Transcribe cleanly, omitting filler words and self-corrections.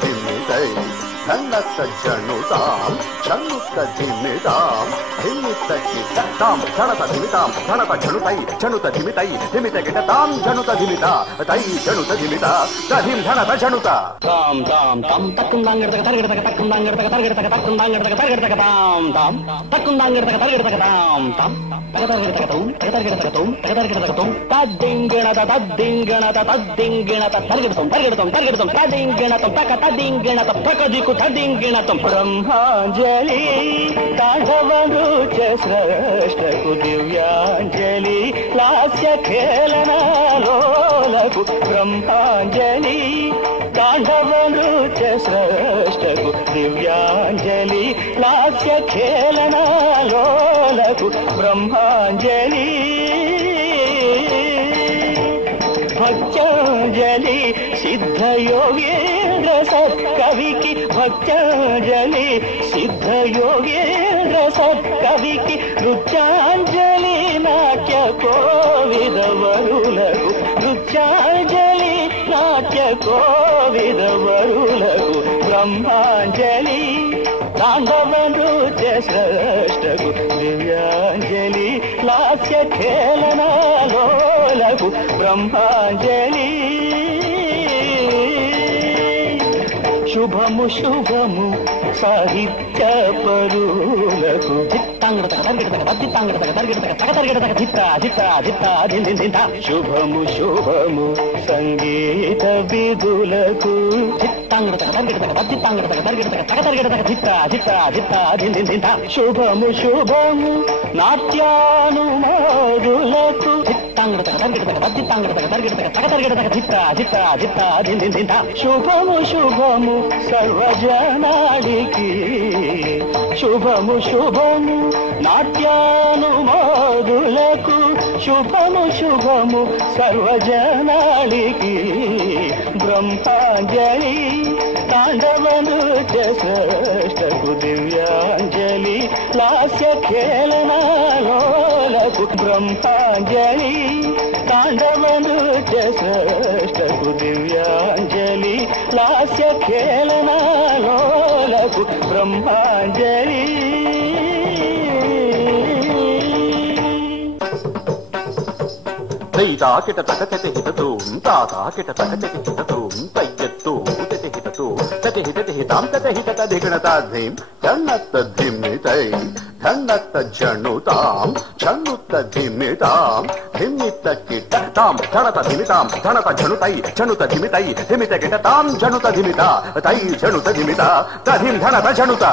ధిమితై ధన్నత జనుతాం జనుత ధిమితాం ధిమిత కిటాం ధనత ధిమితాం ధనత జనుతై జనుత ధిమితై ధిమిత కిటాం జనుత ధిమిత తై జనుత ధిమిత దధిం ధనత జనుత తాం తాం తం తక్కుందాంగడతక తరగడతక తక్కుందాంగడతక తరగడతక తక్కుందాంగడతక తరగడతక తాం తాం తక్కుందాంగడతక తరగడతక తాం తాం తగతరగడతకతం తగతరగడతకతం తగతరగడతకతం తద్దింగణత తద్దింగణత తద్దింగణత తరగడతం తరగడతం తరగడతం తద్దింగణతం తక తద్దింగణత తకదికు తద్దింగణతం బ్రహ్మాంజలి తాండవనృత్య స్రష్టకు దివ్యాంజలి లాస్య ఖేళనాలోలకు బ్రహ్మాంజలి తాండవనృత్య స్రష్టకు దివ్యాంజలి లాస్య ఖేళనాలోలకు బ్రహ్మాంజలి భక్త్యాంజలి సిద్ధయోగేంద్ర సత్కవికి భక్త్యాంజలి సిద్ధయోగేంద్ర సత్కవికి నృత్యాంజలి నాట్య కోవిదవరులకు నృత్యాంజలి నాట్య కోవిదవరులకు బ్రహ్మాంజలి తాండవ నృత్య స్రష్టకు దివ్యాంజలి లాస్య ఖేళనాలోలకు బ్రహ్మాంజలి శుభము శుభము సాహిత్య పరులకు శుభము శుభము సంగీత విధులకు శుభము శుభము నాట్యానుమోదులకు శుభము శుభము సర్వజనాడికి శుభము శుభము నాట్యానుమోదులకు శుభము శుభము సర్వజనాడికి బ్రహ్మాంజలి తాండవనృత్య స్రష్టకు దివ్యాంజలి లాస్య ఖేళనాలోలకు బ్రహ్మాంజలి తాండవనృత్య స్రష్టకు దివ్యాంజలి లాస్య ఖేళనాలోలకు బ్రహ్మాంజలి తైతాకిట తకతతి హితతూం తాతాకిట తకతతి హితతూం తయ్యత్తూ తతి హితతూ తతి హితతి హితాం తతి హితత ధిగణతాధిం ధన్నత ధిమితై ధన్నత జనుతాం జనుత ధిమితాం ధిమిత కిటాం ధనత ధిమితాం ధనత జనుతై జనుత ధిమితై ధిమిత కిటాం జనుత ధిమిత తై జనుత ధిమిత తధిం ధనత జనుత